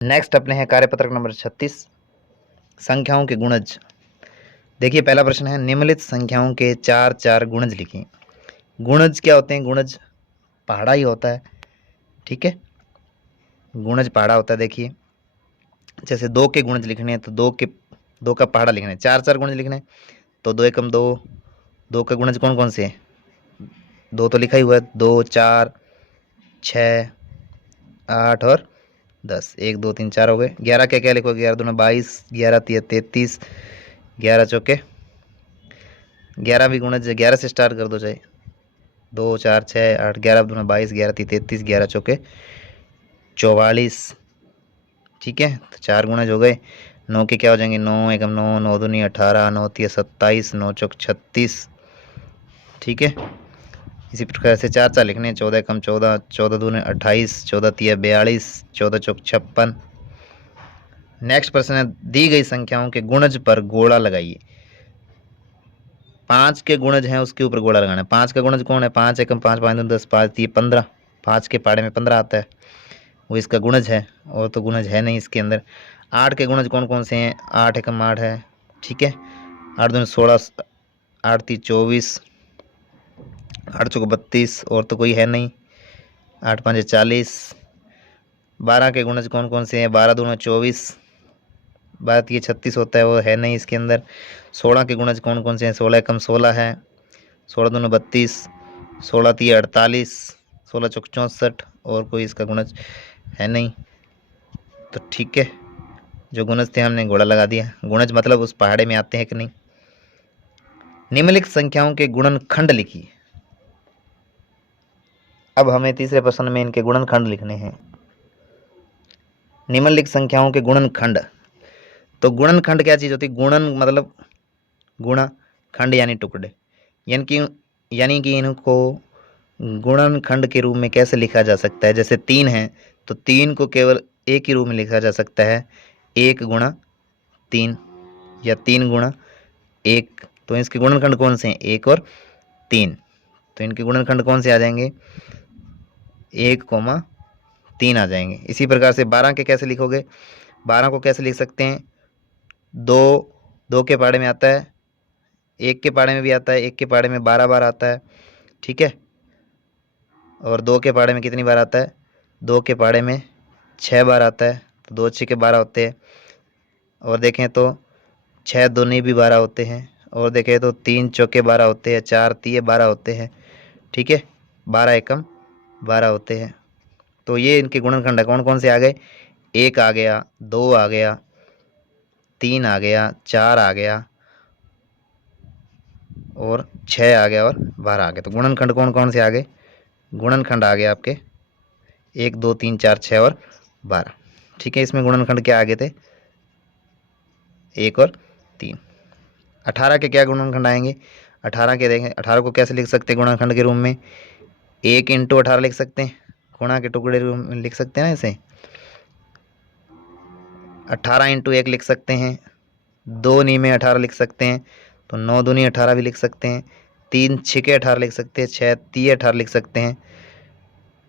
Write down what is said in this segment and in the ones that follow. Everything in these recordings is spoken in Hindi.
नेक्स्ट अपने हैं कार्यपत्रक नंबर 36, संख्याओं के गुणज। देखिए पहला प्रश्न है, निम्नलिखित संख्याओं के चार चार गुणज लिखें। गुणज क्या होते हैं? गुणज पहाड़ा ही होता है, ठीक है, गुणज पहाड़ा होता है। देखिए जैसे दो के गुणज लिखने हैं तो दो का पहाड़ा लिखना है। चार चार गुणज लिखने हैं तो दो एकम दो, दो का गुणज कौन कौन से हैं? दो तो लिखा ही हुआ है, 2 4 6 8 और 10। 1 2 3 4 हो गए। 11 क्या क्या लिखोगे? 11 दूना 22, 11 तिया 33, 11 चौके 11 भी गुणज 11 से स्टार्ट कर दो, चाहे 2 4 6 8, 11 दूना 22, 11 ती 33, 11 चौके 44, ठीक है। तो चार गुणज हो गए। 9 के क्या हो जाएंगे? 9 एकम 9, 9 दूनी 18, 9 तिया 27, 9 चौक 36, ठीक है। इसी प्रकार से चार चार लिखने हैं। 14 एकम 14, 14 दूने 28, 14 तिया 42, 14 चौक 56। नेक्स्ट प्रश्न है, दी गई संख्याओं के गुणज पर गोला लगाइए। 5 के गुणज हैं उसके ऊपर गोला लगाना है। 5 का गुणज कौन है? 5 एकम 5, 5 दूनी 10, 5 तिया 15। 5 के पाड़े में 15 आता है, वो इसका गुणज है, और तो गुणज है नहीं इसके अंदर। 8 के गुणज कौन कौन से हैं? 8 एकम 8 है, ठीक है। 8 दूनी 16, 8 ती 24, 8 चौक 32, और तो कोई है नहीं। 8 5 40। 12 के गुणज कौन कौन से हैं? 12 दूना 24, 12 तिया 36 होता है, वो है नहीं इसके अंदर। 16 के गुणज कौन कौन से हैं? 16 एकम 16 है, 16 दूना 32, 16 तिया 48, 16 चौक 64, और कोई इसका गुणज है नहीं। तो ठीक है, जो गुणज थे हमने घोड़ा लगा दिया। गुणज मतलब उस पहाड़े में आते हैं कि नहीं। निम्नलिखित संख्याओं के गुणनखंड लिखिए। अब हमें तीसरे प्रश्न में इनके गुणनखंड लिखने हैं। निम्नलिखित संख्याओं के गुणनखंड। तो गुणनखंड क्या चीज होती है? गुणन मतलब गुणा, खंड यानी टुकड़े, यानी कि इनको गुणनखंड के रूप में कैसे लिखा जा सकता है? जैसे 3 है तो 3 को केवल एक ही रूप में लिखा जा सकता है, 1 गुणा 3 या 3 गुणा 1। तो इसके गुणनखंड कौन से हैं? 1 और 3। तो इनके गुणनखंड कौन से आ जाएंगे? 1,3 आ जाएंगे। इसी प्रकार से 12 के कैसे लिखोगे? 12 को कैसे लिख सकते हैं? 2 2 के पाड़े में आता है, 1 के पाड़े में भी आता है, 1 के पाड़े में 12 बार आता है, ठीक है। और 2 के पाड़े में कितनी बार आता है? 2 के पाड़े में 6 बार आता है, तो 2 6 के 12 होते हैं। और देखें तो 6 दूनी भी 12 होते हैं, और देखें तो 3 चौके 12 होते हैं, 4 तिये 12 होते हैं, ठीक है। 12 एकम 12 होते हैं। तो ये इनके गुणनखंड कौन कौन से आ गए? 1 आ गया, 2 आ गया, 3 आ गया, 4 आ गया, और 6 आ गया, और 12 आ गया। तो गुणनखंड कौन कौन से आ गए? गुणनखंड आ गए आपके 1 2 3 4 6 और 12, ठीक है। इसमें गुणनखंड क्या आगे थे? 1 और 3। 18 के क्या गुणनखंड आएंगे? 18 के देखें, 18 को कैसे लिख सकते हैं गुणनखंड के रूप में? 1 इंटू 18 लिख सकते हैं, गुणा के टुकड़े रूप में लिख सकते हैं ना इसे। 18 इंटू 1 लिख सकते हैं, 2 नी में 18 लिख सकते हैं, तो 9 दूनी 18 भी लिख सकते हैं, 3 छिके 18 लिख सकते हैं, 6 तिये 18 लिख सकते हैं।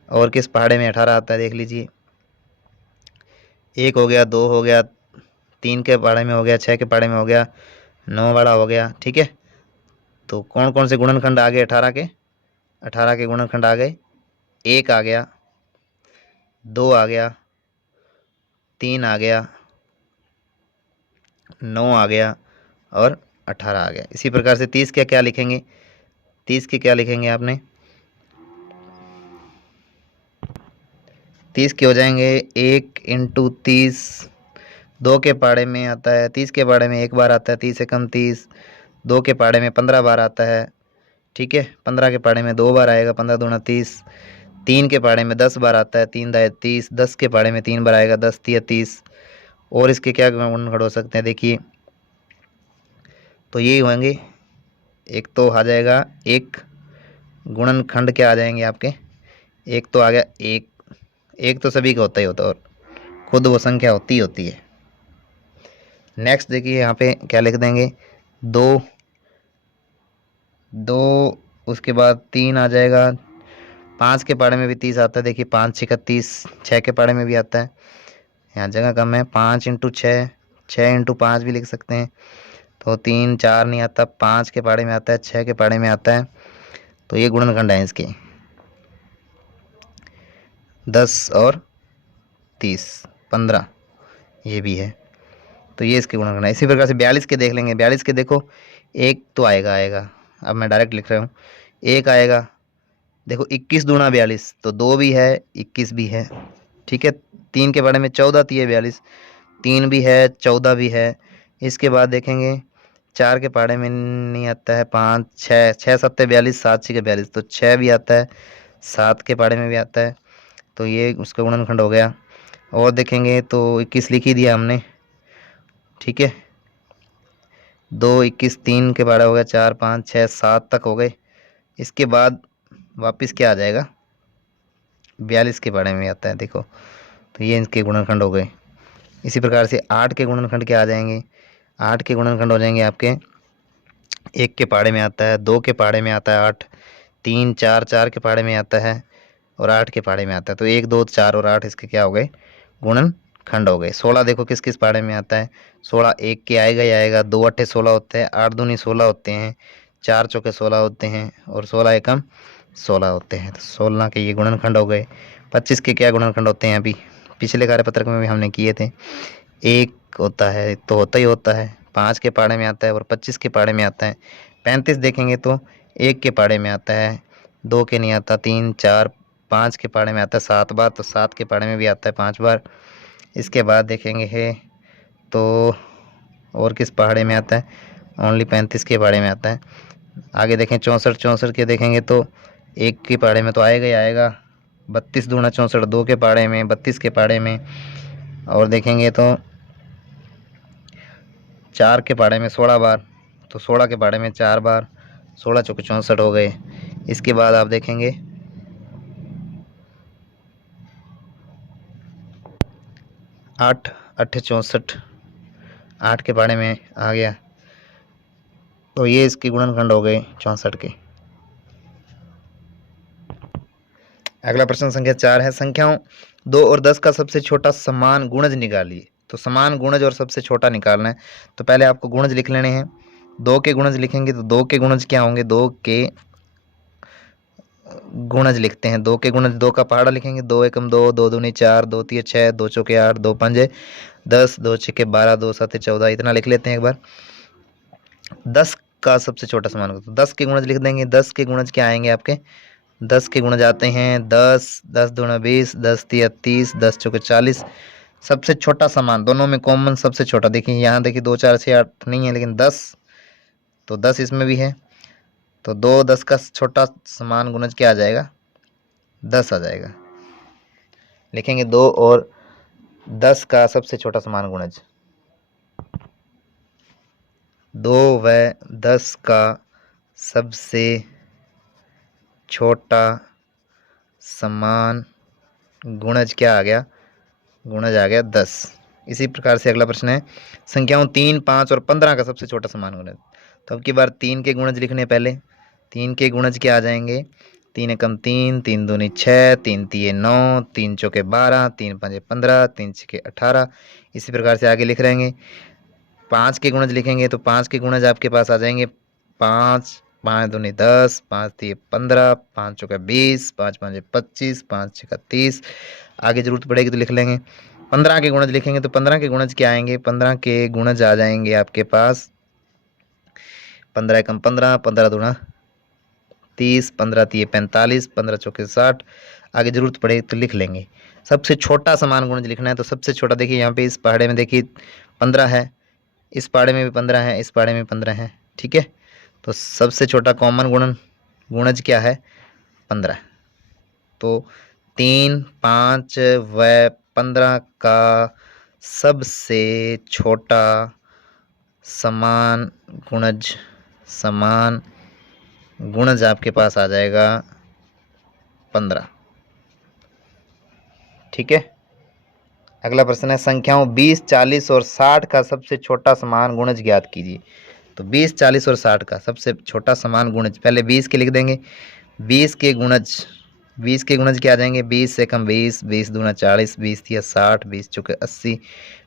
और किस पहाड़े में 18 आता है देख लीजिए। 1 हो गया, 2 हो गया, 3 के पहाड़े में हो गया, 6 के पहाड़े में हो गया, 9 वाला हो गया, ठीक है। तो कौन कौन से गुणनखंड आ गए 18 के? 18 के गुणनखंड आ गए, 1 आ गया, 2 आ गया, 3 आ गया, 9 आ गया, और 18 आ गया। इसी प्रकार से 30 के क्या लिखेंगे? 30 के क्या लिखेंगे आपने? 30 के हो जाएंगे 1 इंटू 30, 2 के पाड़े में आता है, 30 के पाड़े में 1 बार आता है, 30 एकम 30, 2 के पाड़े में 15 बार आता है, ठीक है। 15 के पाड़े में 2 बार आएगा, 15 दूना 30। 3 के पाड़े में 10 बार आता है, 3 दाए 30, 10 के पाड़े में 3 बार आएगा, 10 तिया 30। और इसके क्या गुणनखंड हो सकते हैं देखिए, तो यही होंगे। एक तो आ जाएगा, एक गुणनखंड क्या आ जाएंगे आपके? एक तो आ गया, एक एक तो सभी का होता ही होता है, और खुद वो संख्या होती ही होती है। नेक्स्ट देखिए यहाँ पे क्या लिख देंगे? 2 2, उसके बाद 3 आ जाएगा। 5 के पाड़े में भी 30 आता है, देखिए 5 6 का 30, 6 के पाड़े में भी आता है, यहाँ जगह कम है, 5 इंटू 6, 6 इंटू 5 भी लिख सकते हैं। तो 3 4 नहीं आता, 5 के पहाड़े में आता है, 6 के पहाड़े में आता है। तो ये गुणनखंड है इसके 10 और 30 15, ये भी है। तो ये इसके गुणनखंड है। इसी प्रकार से 42 के देख लेंगे। 42 के देखो, एक तो आएगा, अब मैं डायरेक्ट लिख रहा हूँ, एक आएगा। देखो 21 दूना 42, तो 2 भी है 21 भी है, ठीक है। 3 के बारे में 14 थी 42, 3 भी है 14 भी है। इसके बाद देखेंगे 4 के पहाड़े में नहीं आता है, 5 6 6 7 42, 7 6 42, तो 6 भी आता है, 7 के पहाड़े में भी आता है। तो ये उसका गुणनखंड हो गया। और देखेंगे तो 21 लिख ही दिया हमने, ठीक है। 2 21 3 के पहाड़े हो गया, 4 5 6 7 तक हो गए। इसके बाद वापस क्या आ जाएगा, 42 के पहाड़े में आता है, देखो। तो ये इनके गुणनखंड हो गए। इसी प्रकार से 8 के गुणनखंड क्या आ जाएंगे, 8 के गुणनखंड हो जाएंगे आपके, 1 के पहाड़े में आता है, 2 के पहाड़े में आता है 8, 3 4 4 के पहाड़े में आता है और 8 के पहाड़े में आता है। तो 1 2 4 और 8 इसके क्या हो गए, गुणनखंड हो गए। 16 देखो किस किस पहाड़े में आता है, 16 1 के आएगा ही आएगा, 2 8 16 होते हैं, 8 दूनी 16 होते हैं, 4 चौके 16 होते हैं और 16 एकम 16 होते हैं। तो 16 के ये गुणनखंड हो गए। 25 के क्या गुणनखंड होते हैं, अभी पिछले कार्यपत्रक में भी हमने किए थे। 1 होता है तो होता ही होता है, 5 के पहाड़े में आता है और 25 के पहाड़े में आता है। 35 देखेंगे तो 1 के पहाड़े में आता है, 2 के नहीं आता, 3 4 5 के पहाड़े में आता है 7 बार, तो 7 के पहाड़े में भी आता है 5 बार। इसके बाद देखेंगे है तो और किस पहाड़े में आता है, ओनली 35 के पहाड़े में आता है। आगे देखें 64 के देखेंगे तो 1 के पहाड़े में तो आएगा ही आएगा, 32 दूना 64, 2 के पहाड़े में, 32 के पहाड़े में। और देखेंगे तो 4 के पहाड़े में 16 बार, तो 16 के पहाड़े में 4 बार, 16 चौके 64 हो गए। इसके बाद आप देखेंगे 8 8 64, 8 के पहाड़े में आ गया। तो ये इसके गुणनखंड हो गए 64 के। अगला प्रश्न संख्या 4 है, संख्याओं 2 और 10 का सबसे छोटा समान गुणज निकालिए। तो समान गुणज और सबसे छोटा निकालना है, तो पहले आपको गुणज लिख लेने हैं। 2 के गुणज लिखेंगे तो 2 के गुणज क्या होंगे, 2 के गुणज लिखते हैं। 2 के गुणज, 2 का पहाड़ा लिखेंगे, 2 एकम 2, 2 दूनी 4, 2 तीय 6, 2 चौके 8, 2 पंजे 10, 2 छक्के 12, 2 सात 14, इतना लिख लेते हैं एक बार। 10 का सबसे छोटा समान, तो 10 के गुणज लिख देंगे। 10 के गुणज क्या आएंगे आपके, 10 के गुणज आते हैं 10, 10 दूना 20, 10 तिया 30, 10 चौके 40। सबसे छोटा समान, दोनों में कॉमन सबसे छोटा, देखिए यहाँ देखिए 2 4 6 8 नहीं है, लेकिन 10, तो 10 इसमें भी है। तो 2 10 का छोटा समान गुणज क्या आ जाएगा, 10 आ जाएगा। लिखेंगे 2 और 10 का सबसे छोटा समान गुणज, 2 व 10 का सबसे छोटा समान गुणज क्या आ गया, गुणज आ गया 10। इसी प्रकार से अगला प्रश्न है, संख्याओं 3 5 और 15 का सबसे छोटा समान गुणज। तो अब की बार 3 के गुणज लिखने, पहले 3 के गुणज क्या आ जाएंगे, 3 एकम 3, 3 दूनी 6, 3 तिये 9, 3 चौके 12, 3 पंजे 15, 3 छक्के 18। इसी प्रकार से आगे लिख रहेंगे। 5 के गुणज लिखेंगे तो 5 के गुणज आपके पास आ जाएंगे 5, 5 दूनी 10, 5 तिये 15, 5 चौके 20, 5 पंजे 25, 5 छक्का 30। आगे जरूरत पड़ेगी तो लिख लेंगे। 15 के गुणज लिखेंगे तो 15 के गुणज क्या आएंगे, 15 के गुणज आ जाएंगे आपके पास 15 एकम 15, 15 दूना 30, 15 तिये 45, 15 चौके 60। आगे जरूरत पड़ेगी तो लिख लेंगे। सबसे छोटा समान गुणज लिखना है, तो सबसे छोटा देखिए यहाँ पे इस पहाड़े में देखिए 15 है, इस पहाड़े में भी 15 है, इस पहाड़े में 15 है, ठीक है। तो सबसे छोटा कॉमन गुणज क्या है, 15। तो 3 5 व 15 का सबसे छोटा समान गुणज आपके पास आ जाएगा 15, ठीक है। अगला प्रश्न है, संख्याओं 20 40 और 60 का सबसे छोटा समान गुणज ज्ञात कीजिए। तो 20 40 और 60 का सबसे छोटा समान गुणज, पहले 20 के लिख देंगे। 20 के गुणज 20 के गुणज क्या आ जाएंगे, 20 से कम 20, 20 दूना 40, 20 तिया 60, 20 चौके 80,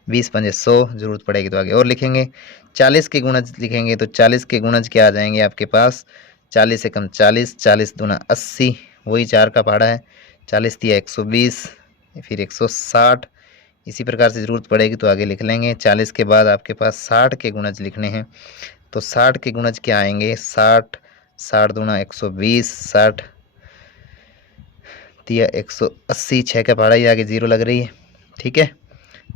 20 पंजे 100, जरूरत पड़ेगी तो आगे और लिखेंगे। 40 के गुणज लिखेंगे तो 40 के गुणज क्या आ जाएंगे आपके पास, 40 से कम 40, 40 दूना 80, वही 4 का पहाड़ा है, 40 तिया 120, फिर 160, इसी प्रकार से ज़रूरत पड़ेगी तो आगे लिख लेंगे। 40 के बाद आपके पास 60 के गुणज लिखने हैं, तो 60 के गुणज क्या आएंगे, 60, 60 दूना 120, 60 तिया 180, 6 का पहाड़ा ही आगे 0 लग रही है। ठीक है,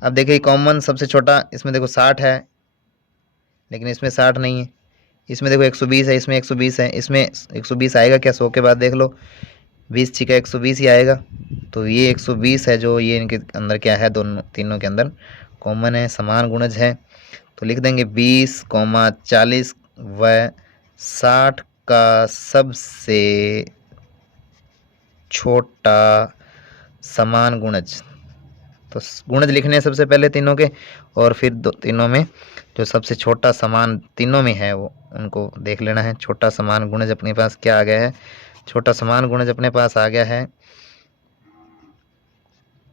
अब देखिए कॉमन सबसे छोटा इसमें देखो 60 है, लेकिन इसमें 60 नहीं है, इसमें देखो 120 है, इसमें 120 है, इसमें 120 आएगा क्या, 100 के बाद देख लो, 20 छिका 120 ही आएगा, तो ये 120 है जो ये इनके अंदर क्या है, दोनों तीनों के अंदर कॉमन है, समान गुणज है। तो लिख देंगे 20, 40 व 60 का सबसे छोटा समान गुणज। तो गुणज लिखने हैं सबसे पहले तीनों के, और फिर दो तीनों में जो सबसे छोटा समान तीनों में है वो उनको देख लेना है। छोटा समान गुणज अपने पास क्या आ गया है, छोटा समान गुणज अपने पास आ गया है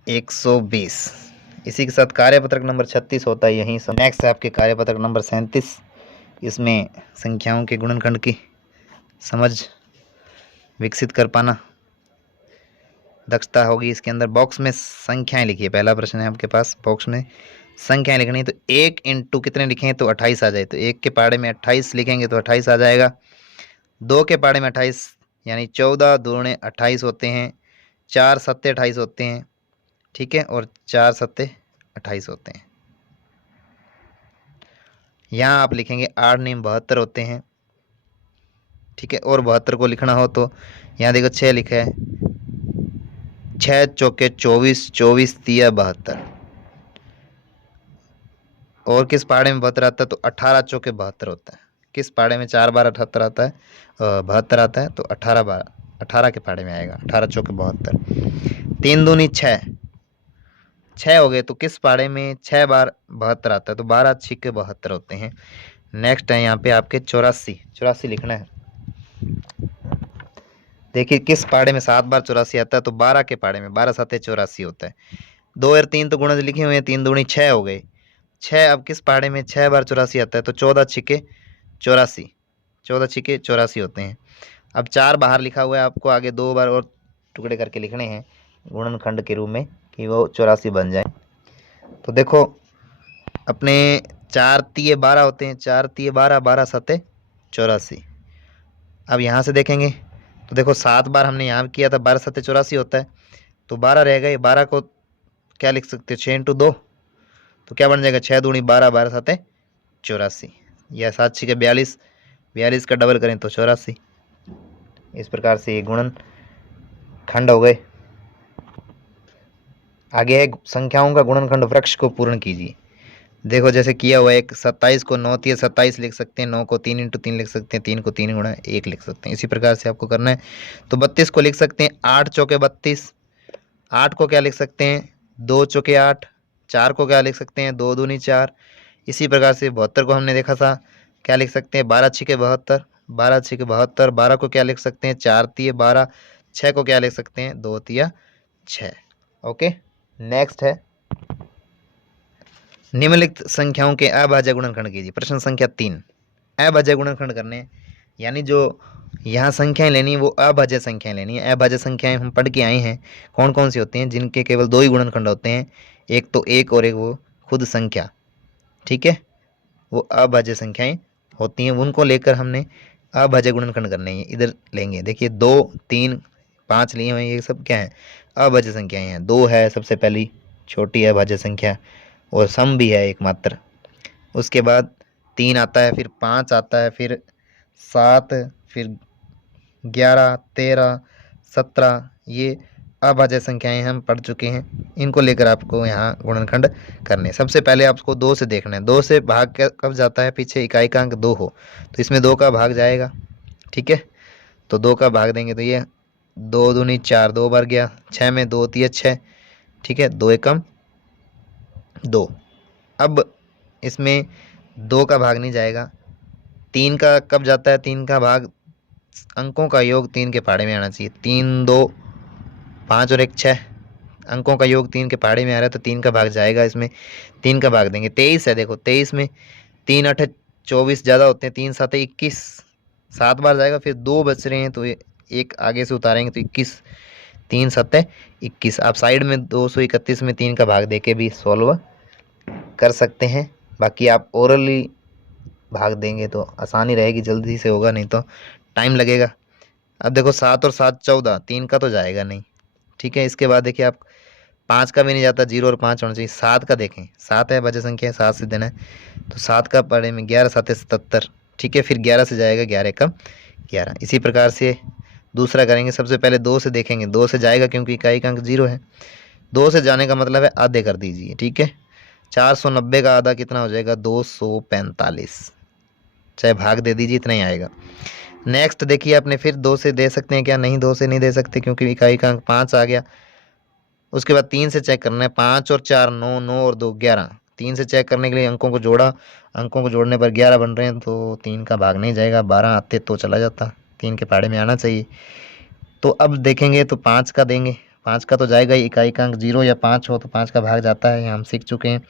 120। इसी के साथ कार्यपत्रक नंबर 36 होता है यहीं से। नेक्स्ट है आपके कार्यपत्रक नंबर 37, इसमें संख्याओं के गुणनखंड की समझ विकसित कर पाना दक्षता होगी इसके अंदर। बॉक्स में संख्याएं लिखिए, पहला प्रश्न है आपके पास, बॉक्स में संख्याएं लिखनी है। तो 1 इंटू कितने लिखें तो 28 आ जाए, तो 1 के पहाड़े में 28 लिखेंगे तो 28 आ जाएगा। 2 के पहाड़े में 28 यानी 14 दूने 28 होते हैं, 4 सत्ते 28 होते हैं, ठीक है, और 4 सत्ते 28 होते हैं। यहाँ आप लिखेंगे 8 नीम 72 होते हैं, ठीक है, और 72 को लिखना हो तो यहाँ देखो 6 लिखा है, 6 चौके 24, 24 तिया 72, और किस पहाड़े में 72 आता है तो 18 चौके 72 होता है। किस पहाड़े में 4 बार 78 आता है, 72 आता है, तो 18 बार 18 के पहाड़े में आएगा, 18 चौके 72। 3 दूनी 6, 6 हो गए, तो किस पहाड़े में 6 बार 72 आता है, तो 12 छिक्के 72 होते हैं। नेक्स्ट है यहाँ पे आपके 84, 84 लिखना है। देखिए किस पहाड़े में 7 बार 84 आता है, तो 12 के पहाड़े में 12 7 84 होता है। 2 और 3 तो गुणज लिखे हुए हैं, 3 दूनी 6 हो गए, 6 अब किस पहाड़े में 6 बार 84 आता है, तो 14 छिक्के 84, 14 छिक्के 84 होते हैं। अब 4 बाहर लिखा हुआ है, आपको आगे 2 बार और टुकड़े करके लिखने हैं गुणनखंड के रूप में कि वो 84 बन जाए। तो देखो अपने 4 तिये 12 होते हैं, 4 तिये 12, 12 सत्ते 84। अब यहाँ से देखेंगे तो देखो 7 बार हमने यहाँ किया था, 12 सत्ते 84 होता है, तो 12 रह गए, 12 को क्या लिख सकते हो 6 इंटू 2, तो क्या बन जाएगा 6 दूनी 12, 12 सत्ते 84, या 7 छिके 42, 42 का डबल करें तो 84। इस प्रकार से ये गुणन खंड हो गए। आगे है संख्याओं का गुणनखंड वृक्ष को पूर्ण कीजिए। देखो जैसे किया हुआ है, 27 को 9 तिया 27 लिख सकते हैं, 9 को 3 इंटू 3 लिख सकते हैं, 3 को 3 गुणा 1 लिख सकते हैं। इसी प्रकार से आपको करना है। तो 32 को लिख सकते हैं 8 चौके 32, 8 को क्या लिख सकते हैं 2 चौके 8, 4 को क्या लिख सकते हैं 2 दूनी 4। इसी प्रकार से 72 को हमने देखा था, क्या लिख सकते हैं 12 छिके 72, 12 छिके 72, 12 को क्या लिख सकते हैं 4 तिये 12, 6 को क्या लिख सकते हैं 2 तिया 6। ओके, नेक्स्ट है निम्नलिखित संख्याओं के अभाज्य गुणनखंड कीजिए। प्रश्न संख्या 3, अभाज्य गुणनखंड करने हैं, यानी जो यहाँ संख्याएं लेनी है वो अभाज्य संख्याएं लेनी है। अभाज्य संख्याएं हम पढ़ के आए हैं कौन कौन सी होती हैं, जिनके केवल 2 ही गुणनखंड होते हैं, एक तो एक और एक वो खुद संख्या, ठीक है, वो अभाज्य संख्याएं होती हैं, उनको लेकर हमने अभाज्य गुणनखंड करने हैं। इधर लेंगे, देखिए 2 3 5 लिए हुए, ये सब क्या है अभाज्य संख्याएं हैं। 2 है सबसे पहली छोटी अभाज्य संख्या, और सम भी है एकमात्र। उसके बाद 3 आता है, फिर 5 आता है, फिर 7, फिर 11 13 17, ये अभाज्य संख्याएं हम पढ़ चुके हैं। इनको लेकर आपको यहाँ गुणनखंड करने। सबसे पहले आपको 2 से देखना है, 2 से भाग कब जाता है, पीछे इकाई का अंक 2 हो तो इसमें 2 का भाग जाएगा, ठीक है, तो 2 का भाग देंगे तो ये 2 दूनी 4, 2 बार गया, 6 में 2 तिया 6, ठीक है, 2 एकम 2। अब इसमें 2 का भाग नहीं जाएगा, 3 का कब जाता है, 3 का भाग अंकों का योग 3 के पहाड़े में आना चाहिए, 3 2 5 और 1 6, अंकों का योग 3 के पहाड़े में आ रहा है तो 3 का भाग जाएगा, इसमें 3 का भाग देंगे। 23 है, देखो 23 में 3 8 24 ज़्यादा होते हैं, 3 7 21, 7 बार जाएगा। फिर 2 बच रहे हैं तो एक आगे से उतारेंगे तो 21, 3 7 21। आप साइड में 231 में 3 का भाग दे के भी सॉल्व कर सकते हैं। बाकी आप ओरली भाग देंगे तो आसानी रहेगी, जल्दी से होगा, नहीं तो टाइम लगेगा। अब देखो 7 और 7 14, 3 का तो जाएगा नहीं, ठीक है। इसके बाद देखिए आप 5 का भी नहीं जाता, 0 और 5 होना चाहिए। 7 का देखें, 7 है भाज्य संख्या है, 7 से देना है तो 7 का पढ़े में 11 7 77, ठीक है। फिर 11 से जाएगा, 11 का 11। इसी प्रकार से दूसरा करेंगे। सबसे पहले 2 से देखेंगे, 2 से जाएगा क्योंकि इकाई का अंक 0 है। 2 से जाने का मतलब है आधे कर दीजिए, ठीक है। 490 का आधा कितना हो जाएगा, 245, चाहे भाग दे दीजिए, इतना ही आएगा। नेक्स्ट देखिए, आपने फिर 2 से दे सकते हैं क्या, नहीं 2 से नहीं दे सकते क्योंकि इकाई का अंक 5 आ गया। उसके बाद 3 से चेक करना है, 5 और 4 9, 9 और 2 11। 3 से चेक करने के लिए अंकों को जोड़ा, अंकों को जोड़ने पर 11 बन रहे हैं तो 3 का भाग नहीं जाएगा, 12 आते तो चला जाता, 3 के पहाड़े में आना चाहिए। तो अब देखेंगे तो 5 का देंगे, 5 का तो जाएगा ही, इकाई का अंक 0 या 5 हो तो 5 का भाग जाता है, हम सीख चुके हैं।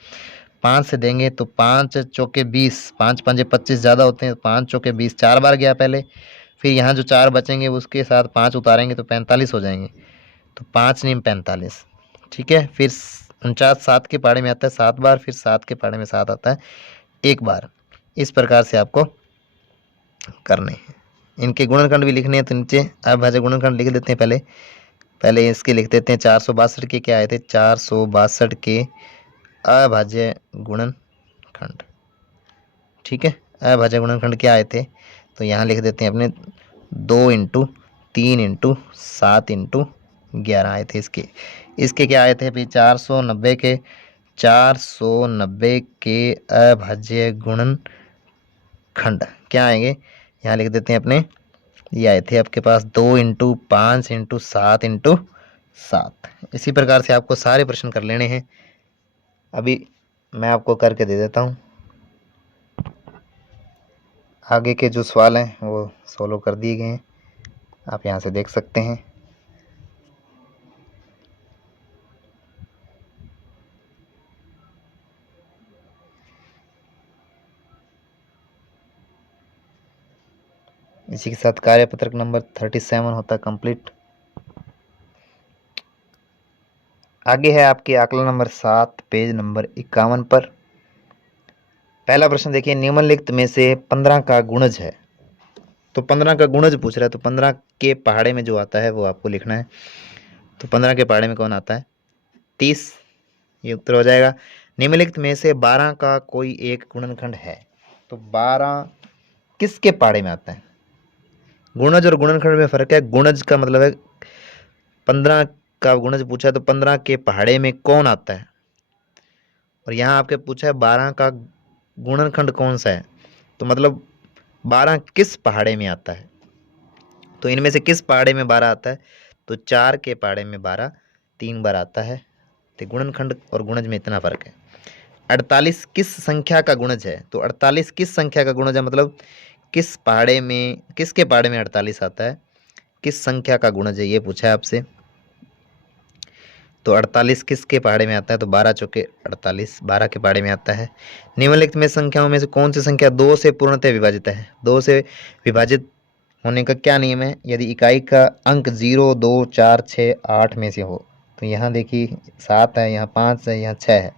5 से देंगे तो 5 चौके 20, 5 पंजे 25 ज़्यादा होते हैं, 5 चौके 20 4 बार गया पहले। फिर यहाँ जो 4 बचेंगे उसके साथ 5 उतारेंगे तो 45 हो जाएंगे, तो 5 नीम 45, ठीक है। फिर 49 7 के पहाड़े में आता है 7 बार, फिर 7 के पहाड़े में 7 आता है 1 बार। इस प्रकार से आपको करने हैं। इनके गुणनखंड भी लिखने हैं तो नीचे अभाज्य गुणनखंड लिख देते हैं। पहले इसके लिख देते हैं। 462 के क्या आए थे, 462 के अभाज्य गुणनखंड, ठीक है। अभाज्य गुणनखंड क्या आए थे तो यहाँ लिख देते हैं अपने 2 इंटू 3 इंटू 7 इंटू 11 आए थे। इसके क्या आए थे भाई, 490 के, 490 के अभाज्य गुणनखंड क्या आएंगे, यहाँ लिख देते हैं अपने, ये आए थे आपके पास 2 इंटू 5 इंटू 7 इंटू 7। इसी प्रकार से आपको सारे प्रश्न कर लेने हैं। अभी मैं आपको करके दे देता हूँ, आगे के जो सवाल हैं वो सॉल्व कर दिए गए हैं, आप यहाँ से देख सकते हैं। इसी के साथ कार्यपत्रक नंबर 37 होता है कंप्लीट। आगे है आपके आकलन नंबर 7 पेज नंबर 51 पर। पहला प्रश्न देखिए, निम्नलिखित में से 15 का गुणज है, तो 15 का गुणज पूछ रहा है, तो 15 के पहाड़े में जो आता है वो आपको लिखना है। तो 15 के पहाड़े में कौन आता है, 30, ये उत्तर हो जाएगा। निम्नलिखित में से 12 का कोई एक गुणनखंड है, तो 12 किसके पहाड़े में आता है। गुणज और गुणनखंड में फर्क है। गुणज का मतलब है 15 का गुणज पूछा है तो 15 के पहाड़े में कौन आता है, और यहाँ आपके पूछा है 12 का गुणनखंड कौन सा है, तो मतलब 12 किस पहाड़े में आता है। तो इनमें से किस पहाड़े में 12 आता है, तो 4 के पहाड़े में 12 3 बार आता है। तो गुणनखंड और गुणज में इतना फर्क है। 48 किस संख्या का गुणज है, तो 48 किस संख्या का गुणज है, मतलब किस पहाड़े में, किसके पहाड़े में 48 आता है, किस संख्या का गुणज है, ये पूछा है आपसे। तो 48 किसके पहाड़े में आता है, तो 12 चौके 48, 12 के पहाड़े में आता है। निम्नलिखित में संख्याओं में से कौन सी संख्या 2 से पूर्णतः विभाजित है। 2 से विभाजित होने का क्या नियम है, यदि इकाई का अंक 0 2 4 6 8 में से हो, तो यहाँ देखिए 7 है, यहाँ 5 है, यहाँ 6 है,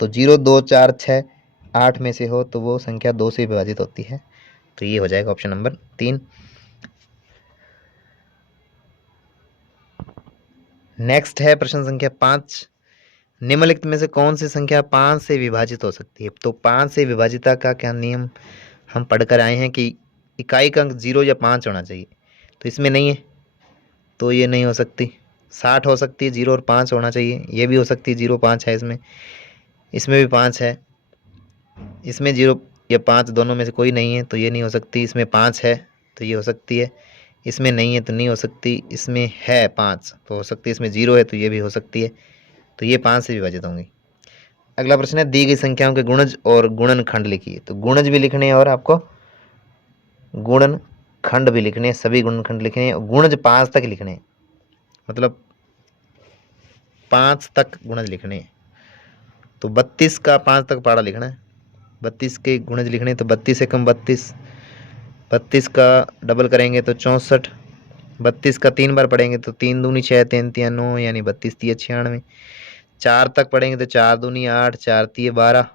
तो 0 2 4 6 8 में से हो तो वो संख्या 2 से विभाजित होती है। तो ये हो जाएगा ऑप्शन नंबर 3। नेक्स्ट है प्रश्न संख्या 5, निम्नलिखित में से कौन सी संख्या 5 से विभाजित हो सकती है। तो 5 से विभाजिता का क्या नियम हम पढ़कर आए हैं कि इकाई का अंक 0 या 5 होना चाहिए, तो इसमें नहीं है तो ये नहीं हो सकती। 60 हो सकती है, 0 और 5 होना चाहिए, ये भी हो सकती है, 0 5 है, इसमें भी 5 है, इसमें 0 या 5 दोनों में से कोई नहीं है तो ये नहीं हो सकती। इसमें 5 है तो ये हो सकती है, इसमें नहीं है तो नहीं हो सकती, इसमें है 5 तो हो सकती है, इसमें 0 है तो ये भी हो सकती है, तो ये 5 से विभाजित होंगी। अगला प्रश्न है, दी गई संख्याओं के गुणज और गुणनखंड लिखिए। तो गुणज भी लिखने हैं और आपको गुणनखंड भी लिखने हैं, सभी गुणनखंड लिखने हैं। गुणज 5 तक लिखने हैं, मतलब 5 तक गुणज लिखने हैं। तो 32 का 5 तक पहाड़ा लिखना है, 32 के गुणज लिखने हैं। तो 32 से कम 32, 32 का डबल करेंगे तो 64, 32 का 3 बार पढ़ेंगे तो 3 दूनी 6, 3 तिया 9, यानी 32 तिया 96। 4 तक पढ़ेंगे तो 4 दूनी 8, 4 तिया 12,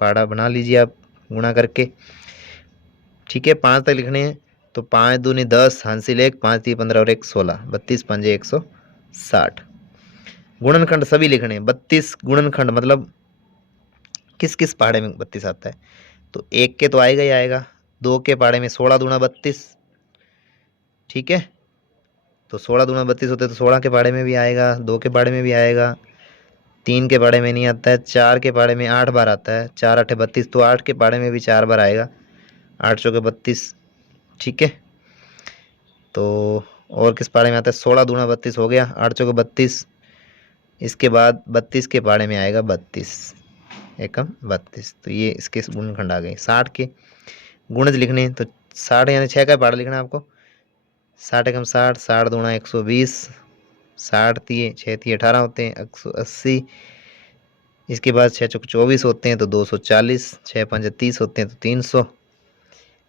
पहाड़ा बना लीजिए आप गुणा करके। ठीक है, 5 तक लिखने हैं। तो 5 दूनी 10, हासिल 1, 5 तिया 15 और 1 16, 32 पंजे 160। गुणनखंड सभी लिखने हैं। 32 गुणनखंड मतलब किस किस पहाड़े में 32 आता है। तो 1 के तो आएगा ही आएगा, 2 के पहाड़े में 16 दूना 32। ठीक है, तो 16 दूना 32 होते तो 16 के पहाड़े में भी आएगा, 2 के पहाड़े में भी आएगा, 3 के पहाड़े में नहीं आता है, 4 के पहाड़े में 8 बार आता है, 4 8 32, तो 8 के पहाड़े में भी 4 बार आएगा, 8 चौके 32। ठीक है, तो और किस पहाड़े में आता है, 16 दूना 32 हो गया, 8 चौके 32। इसके बाद 32 के पहाड़े में आएगा 32 एकम 32। तो ये इसके गुणनखंड आ गए। 60 के गुणज लिखने हैं। तो 60 यानी 6 का पहाड़ा लिखना है आपको। 60 एकम 60, 60 दूना 120, 60 तिये 6 तिये 18 होते हैं, 180। इसके बाद 6 चौक 24 होते हैं तो 240, 6 पंज 30 होते हैं तो 300।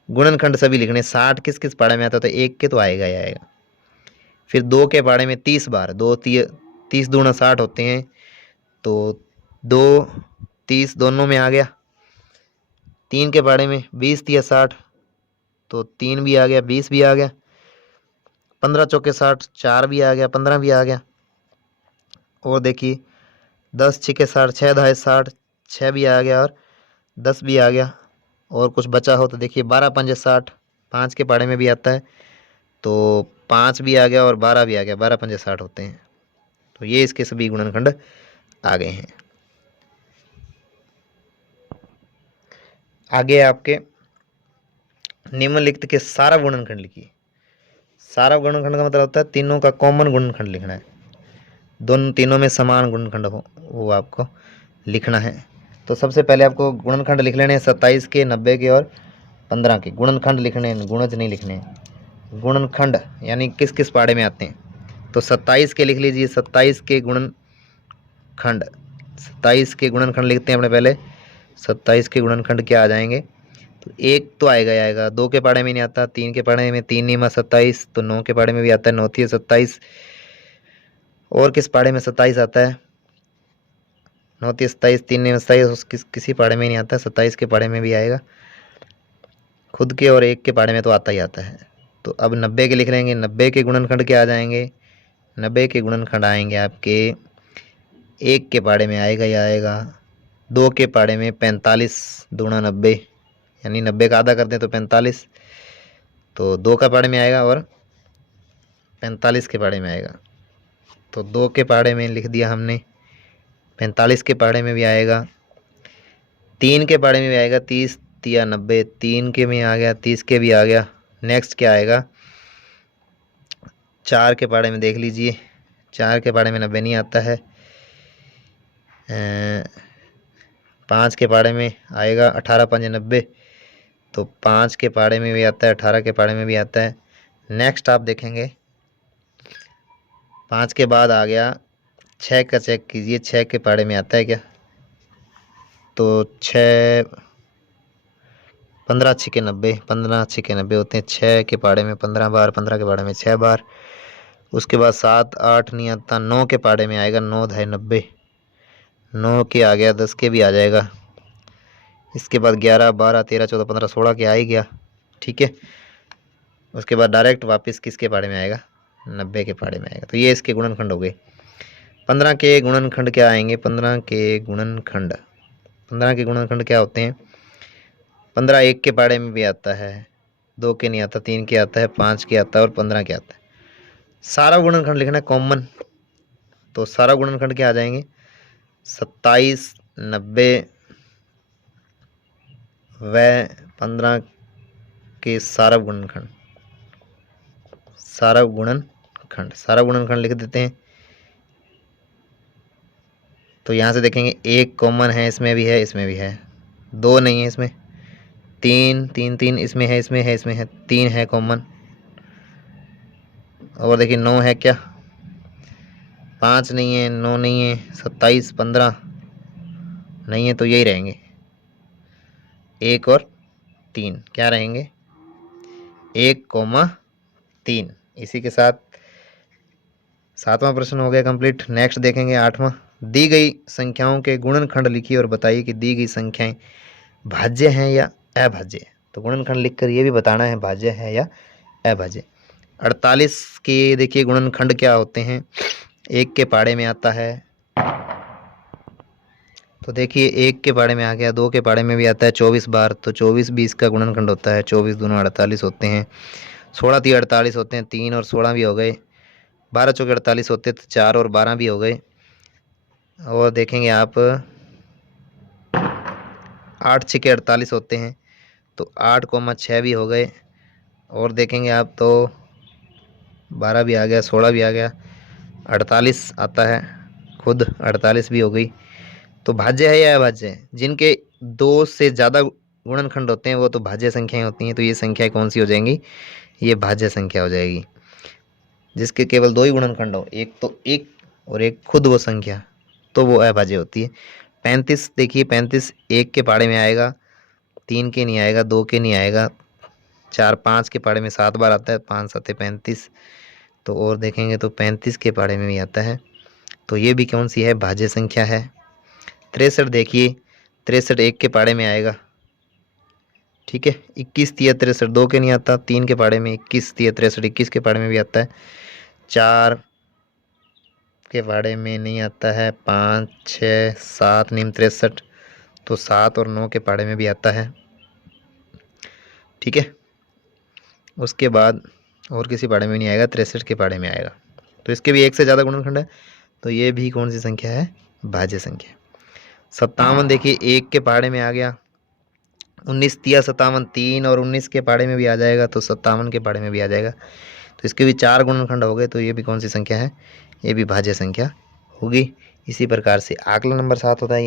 गुणनखंड सभी लिखने। 60 किस किस पहाड़े में आता है, तो 1 के तो आएगा ही आएगा। फिर 2 के पहाड़े में 30 बार, 2 तिये 30 दूना 60 होते हैं, तो 2 30 दोनों में आ गया। 3 के पहाड़े में 20 तिया 60, तो 3 भी आ गया, 20 भी आ गया। 15 चौके 60, 4 भी आ गया, 15 भी आ गया। और देखिए 10 छिके 60, 6 दाहे 60, 6 भी आ गया और 10 भी आ गया। और कुछ बचा हो तो देखिए 12 पंजे 60, 5 के पहाड़े में भी आता है, तो 5 भी आ गया और 12 भी आ गया, 12 पंजे 60 होते हैं। तो ये इसके सभी गुणनखंड आ गए हैं। आगे आपके निम्नलिखित के सारा गुणनखंड लिखिए। सारा गुणनखंड का मतलब होता है तीनों का कॉमन गुणनखंड लिखना है, दोनों तीनों में समान गुणनखंड हो वो आपको लिखना है। तो सबसे पहले आपको गुणनखंड लिख लेने हैं 27 के, 90 के और 15 के गुणनखंड लिखने हैं, गुणज नहीं लिखने हैं। गुणनखंड यानी किस किस पहाड़े में आते हैं। तो 27 के लिख लीजिए, 27 के गुणनखंड, 27 के गुणनखंड लिखते हैं अपने पहले। 27 के गुणनखंड क्या आ जाएंगे, तो 1 तो आएगा ही आएगा, 2 के पहाड़े में नहीं आता, 3 के पहाड़े में 3 नीमा 27, तो 9 के पहाड़े में भी आता है, 9 तिये 27। और किस पहाड़े में 27 आता है, 9 तिये 27, 3 नीमा 27, किसी पहाड़े में नहीं आता, 27 के पहाड़े में भी आएगा। खुद के और 1 के पहाड़े में तो आता ही आता है। तो अब 90 के लिख लेंगे। 90 के गुणनखंड क्या आ जाएंगे, 90 के गुणनखंड आएंगे आपके 1 के पहाड़े में आएगा ही आएगा, 2 के पहाड़े में 45 दूना 90, यानी 90 का आधा कर दें तो 45, तो 2 का पहाड़े में आएगा और 45 के पहाड़े में आएगा। तो 2 के पहाड़े में लिख दिया हमने, 45 के पहाड़े में भी आएगा, 3 के पहाड़े में भी आएगा, 30 तिया 90, 3 के में आ गया, 30 के भी आ गया। नेक्स्ट क्या आएगा, 4 के पहाड़े में देख लीजिए, 4 के पहाड़े में 90 नहीं आता है। 5 के पहाड़े में आएगा 18 पंजे 90, तो 5 के पहाड़े में भी आता है, 18 के पहाड़े में भी आता है। नेक्स्ट आप देखेंगे 5 के बाद आ गया 6 का, चेक कीजिए 6 के पहाड़े में आता है क्या, तो 6 15 छिके 90, 15 छिके 90 होते हैं, 6 के पहाड़े में 15 बार, 15 के पहाड़े में 6 बार। उसके बाद 7 8 नहीं आता, 9 के पहाड़े में आएगा, 9 धाई 90, 9 के आ गया, 10 के भी आ जाएगा। इसके बाद 11 12 13 14 15 16 के आ ही गया। ठीक है, उसके बाद डायरेक्ट वापस किसके पहाड़े में आएगा, 90 के पहाड़े में आएगा। तो ये इसके गुणनखंड हो गए। 15 के गुणनखंड क्या आएंगे, 15 के गुणनखंड, 15 के गुणनखंड क्या होते हैं। 15 1 के पहाड़े में भी आता है, 2 के नहीं आता, 3 के आता है, 5 के आता है और 15 के आता है। सारा गुणनखंड लिखना है कॉमन। तो सारा गुणनखंड क्या आ जाएंगे, 27 90 व 15 के सारा गुणनखंड, सारा गुणनखंड, सारा गुणनखंड लिख देते हैं। तो यहाँ से देखेंगे 1 कॉमन है, इसमें भी है, इसमें भी है, 2 नहीं है इसमें, 3 3 3 इसमें है, इसमें है, इसमें है, 3 है कॉमन। और देखिए 9 है क्या, 5 नहीं है, 9 नहीं है, 27, 15 नहीं है, तो यही रहेंगे 1 और 3। क्या रहेंगे? 1,3। इसी के साथ 7वां प्रश्न हो गया कंप्लीट। नेक्स्ट देखेंगे 8वां। दी गई संख्याओं के गुणनखंड लिखिए और बताइए कि दी गई संख्याएं भाज्य हैं या अभाज्य। तो गुणनखंड लिखकर ये भी बताना है भाज्य है या अभाज्य। 48 के देखिए गुणनखंड क्या होते हैं। 1 के पाड़े में आता है, तो देखिए 1 के पाड़े में आ गया, 2 के पाड़े में भी आता है 24 बार, तो 24 20 का गुणनखंड होता है। 24 दूना 48 होते हैं, 16 3 48 होते हैं, 3 और 16 भी हो गए, 12 चौके 48 होते हैं, तो 4 और 12 भी हो गए। और देखेंगे आप 8 6 के 48 होते हैं, तो 8,6 भी हो गए। और देखेंगे आप तो 12 भी आ गया, 16 भी आ गया, 48 आता है, खुद 48 भी हो गई। तो भाज्य है या अभाज्य है? जिनके 2 से ज़्यादा गुणनखंड होते हैं वो तो भाज्य संख्याएं होती हैं। तो ये संख्याएं कौन सी हो जाएंगी? ये भाज्य संख्या हो जाएगी। जिसके केवल 2 ही गुणनखंड हो, एक तो एक और एक खुद वो संख्या, तो वो अभाज्य होती है। 35 देखिए 35 1 के पाड़े में आएगा, 3 के नहीं आएगा, 2 के नहीं आएगा, 4 5 के पाड़े में 7 बार आता है, 5 7 35। तो और देखेंगे तो 35 के पाड़े में भी आता है, तो ये भी कौन सी है? भाज्य संख्या है। 63 देखिए 63 1 के पाड़े में आएगा, ठीक है। 21 3 63 2 के नहीं आता, 3 के पाड़े में 21 3 63 21 के पाड़े में भी आता है, 4 के पाड़े में नहीं आता है, 5 6 7 नीम 63, तो 7 और 9 के पाड़े में भी आता है, ठीक है। उसके बाद और किसी पाड़े में नहीं आएगा, 63 के पाड़े में आएगा। तो इसके भी 1 से ज़्यादा गुणनखंड है, तो ये भी कौन सी संख्या है? भाज्य संख्या। 57 देखिए 1 के पाड़े में आ गया, 19 तिया 57 3 और 19 के पाड़े में भी आ जाएगा, तो 57 के पाड़े में भी आ जाएगा। तो इसके भी 4 गुणनखंड हो गए, तो ये भी कौन सी संख्या है? ये भी भाज्य संख्या होगी। इसी प्रकार से आकलन नंबर 7 होता है।